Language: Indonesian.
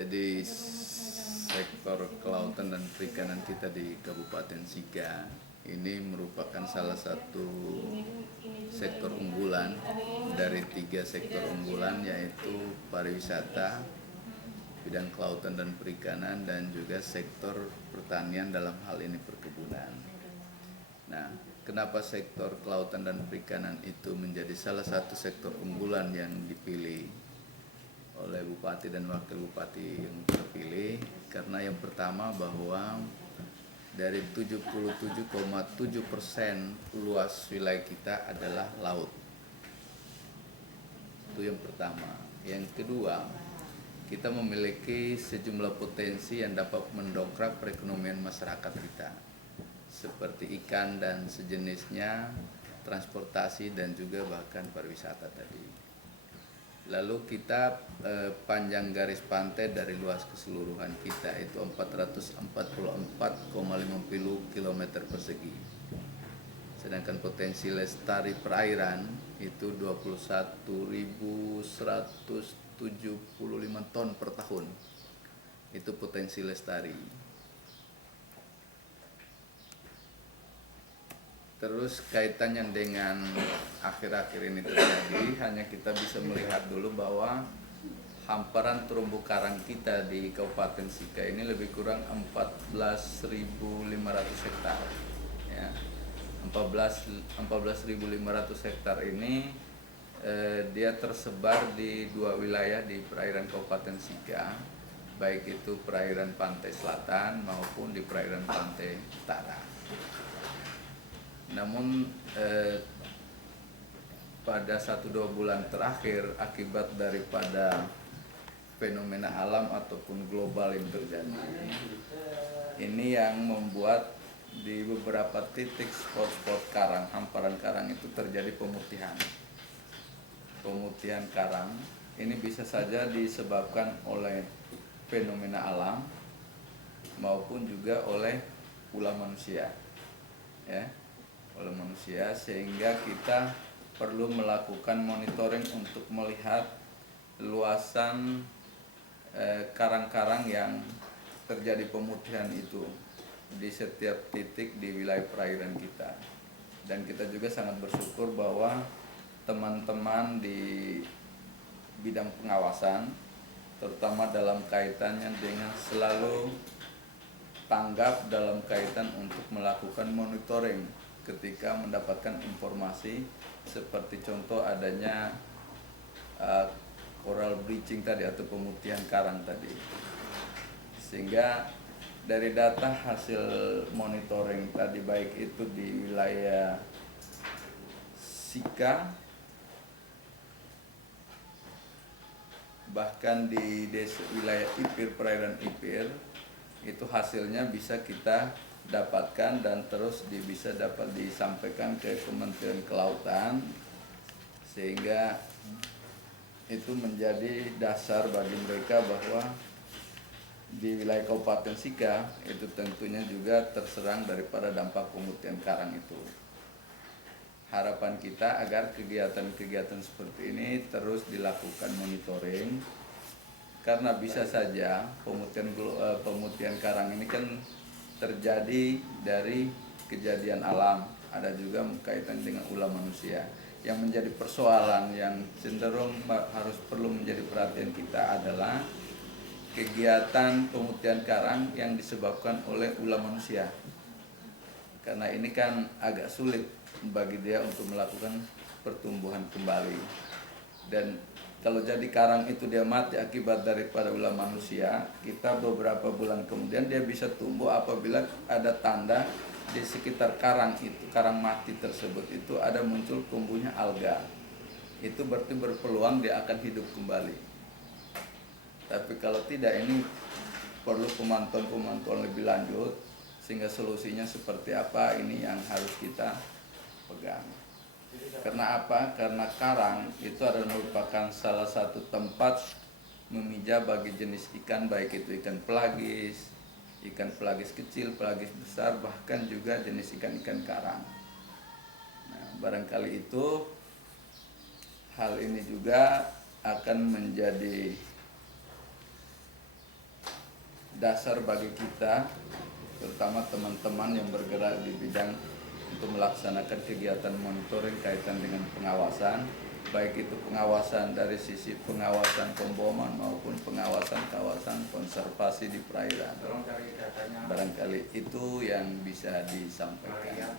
Jadi sektor kelautan dan perikanan kita di Kabupaten Sika ini merupakan salah satu sektor unggulan dari 3 sektor unggulan, yaitu pariwisata, bidang kelautan dan perikanan, dan juga sektor pertanian, dalam hal ini perkebunan. Nah, kenapa sektor kelautan dan perikanan itu menjadi salah satu sektor unggulan yang dipilih oleh Bupati dan Wakil Bupati yang terpilih? Karena yang pertama bahwa dari 77,7% luas wilayah kita adalah laut. Itu yang pertama. Yang kedua, kita memiliki sejumlah potensi yang dapat mendongkrak perekonomian masyarakat kita, seperti ikan dan sejenisnya, transportasi, dan juga bahkan pariwisata tadi. Lalu kita panjang garis pantai dari luas keseluruhan kita itu 444,50 km persegi. Sedangkan potensi lestari perairan itu 21.175 ton per tahun. Itu potensi lestari. Terus kaitannya dengan akhir-akhir ini terjadi, hanya kita bisa melihat dulu bahwa hamparan terumbu karang kita di Kabupaten Sika ini lebih kurang 14.500 hektar. Ya. 14.500 hektar ini dia tersebar di 2 wilayah di perairan Kabupaten Sika, baik itu perairan pantai selatan maupun di perairan pantai utara. Namun pada 1-2 bulan terakhir, akibat daripada fenomena alam ataupun global yang terjadi, ini yang membuat di beberapa titik spot-spot karang, hamparan karang itu terjadi pemutihan. Pemutihan karang ini bisa saja disebabkan oleh fenomena alam maupun juga oleh ulah manusia, ya, oleh manusia, sehingga kita perlu melakukan monitoring untuk melihat luasan karang-karang yang terjadi pemutihan itu di setiap titik di wilayah perairan kita. Dan kita juga sangat bersyukur bahwa teman-teman di bidang pengawasan, terutama dalam kaitannya dengan selalu tanggap dalam kaitan untuk melakukan monitoring ketika mendapatkan informasi seperti contoh adanya coral bleaching tadi atau pemutihan karang tadi. Sehingga dari data hasil monitoring tadi, baik itu di wilayah Sika, bahkan di wilayah Ipir, perairan Ipir, itu hasilnya bisa kita dapatkan dan terus bisa dapat disampaikan ke Kementerian Kelautan, sehingga itu menjadi dasar bagi mereka bahwa di wilayah Kabupaten Sika itu tentunya juga terserang daripada dampak pemutihan karang itu. Harapan kita agar kegiatan-kegiatan seperti ini terus dilakukan monitoring, karena bisa saja pemutihan karang ini kan terjadi dari kejadian alam, ada juga kaitan dengan ulah manusia. Yang menjadi persoalan yang cenderung harus perlu menjadi perhatian kita adalah kegiatan pemutihan karang yang disebabkan oleh ulah manusia. Karena ini kan agak sulit bagi dia untuk melakukan pertumbuhan kembali. Dan kalau jadi karang itu dia mati akibat daripada ulah manusia, kita beberapa bulan kemudian dia bisa tumbuh apabila ada tanda di sekitar karang itu, karang mati tersebut itu ada muncul tumbuhnya alga. Itu berarti berpeluang dia akan hidup kembali. Tapi kalau tidak, ini perlu pemantauan lebih lanjut, sehingga solusinya seperti apa ini yang harus kita pegang. Karena apa? Karena karang itu adalah merupakan salah satu tempat memijah bagi jenis ikan, baik itu ikan pelagis kecil, pelagis besar, bahkan juga jenis ikan-ikan karang. Nah, barangkali itu hal ini juga akan menjadi dasar bagi kita, terutama teman-teman yang bergerak di bidang untuk melaksanakan kegiatan monitoring kaitan dengan pengawasan, baik itu pengawasan dari sisi pengawasan pemboman maupun pengawasan kawasan konservasi di perairan. Barangkali itu yang bisa disampaikan.